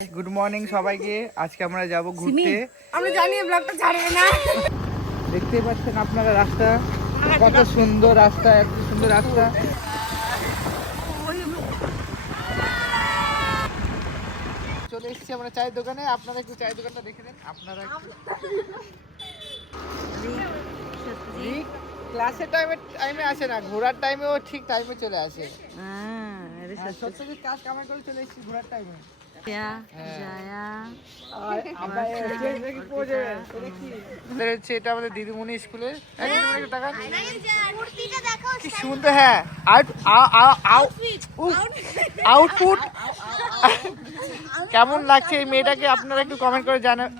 Good morning সবাইকে। আজকে আমরা যাব ঘুরতে। আমরা জানি ব্লগটা ছাড়বে না। দেখতেই পাচ্ছেন আপনারা রাস্তা, কত সুন্দর রাস্তা, এত সুন্দর রাস্তা। চলে এসেছি আমরা চায়ের দোকানে। আপনারা একটু চায়ের দোকানটা দেখে দেন। আপনারা ক্লাসের টাইমে আসে না, ঘোরার টাইমেও ঠিক টাইমে চলে আসে। সত্যজিৎ কাজ কামাই করে চলে এসেছি ঘোরার টাইমে। এটা আমাদের দিদিমণি স্কুলে। কি সুন্দর, হ্যাঁ আউটপুট কেমন লাগছে এই মেয়েটাকে আপনারা একটু কমেন্ট করে জানান।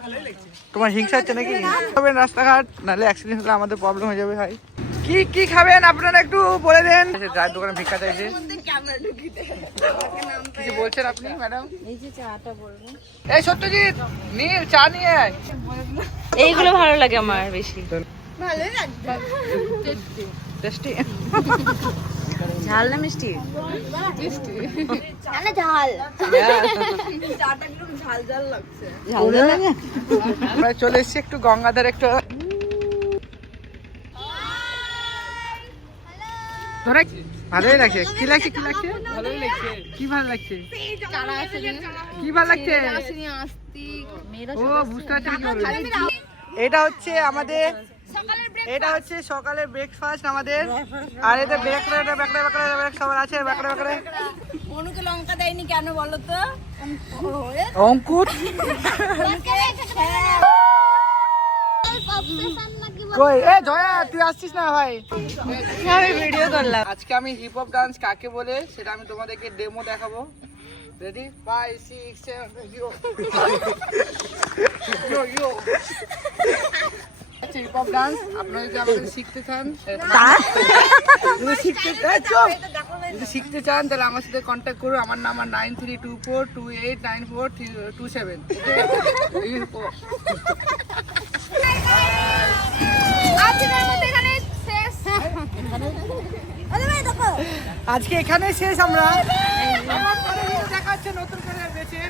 তোমার হিংসা হচ্ছে নাকি? খাবেন রাস্তাঘাট, নাহলে অ্যাক্সিডেন্ট হলে আমাদের প্রবলেম হয়ে যাবে ভাই। কি কি খাবেন আপনারা একটু বলে দেন। চায়ের দোকানে ভিক্ষা চাইছে, কিছু বলছেন আপনি ম্যাডাম? এই সত্যজিৎ নীল চা নিয়ে আয়। এইগুলো ভালো লাগে আমার বেশি। টেস্টি ঝাল না মিষ্টি? ঝাল আমরা চলে এসেছি একটু গঙ্গাধার, একটু ভালোই লাগছে। কি লাগছে? কি লাগছে? ভালোই লাগছে। কি ভালো লাগছে? কি ভালো লাগছে? ও বুঝতে পারছি। এটা হচ্ছে আমাদের, এটা হচ্ছে সকালের ব্রেকফাস্ট আমাদের। আর এতে বেকড়ে সবার আছে। বেকড়ে অনুকে লঙ্কা দেয়নি কেন বলো তো? অঙ্কুর কই? এ জয়া তুই আসছিস না ভাই? আমি ভিডিও করলাম। আজকে আমি হিপ হপ ডান্স কাকে বলে সেটা আমি তোমাদেরকে ডেমো দেখাবো। রেডি? 5 6 7 ইয়ো ইয়ো ইয়ো। আচ্ছা, হিপ হপ ডান্স আপনারা যদি আমাদের শিখতে চান, যদি শিখতে চান তাহলে আমার সাথে কন্ট্যাক্ট করুন। আমার নাম্বার 9324289427। আজকে এখানে শেষ। আমরা দেখা হচ্ছে নতুন করে বেঁচে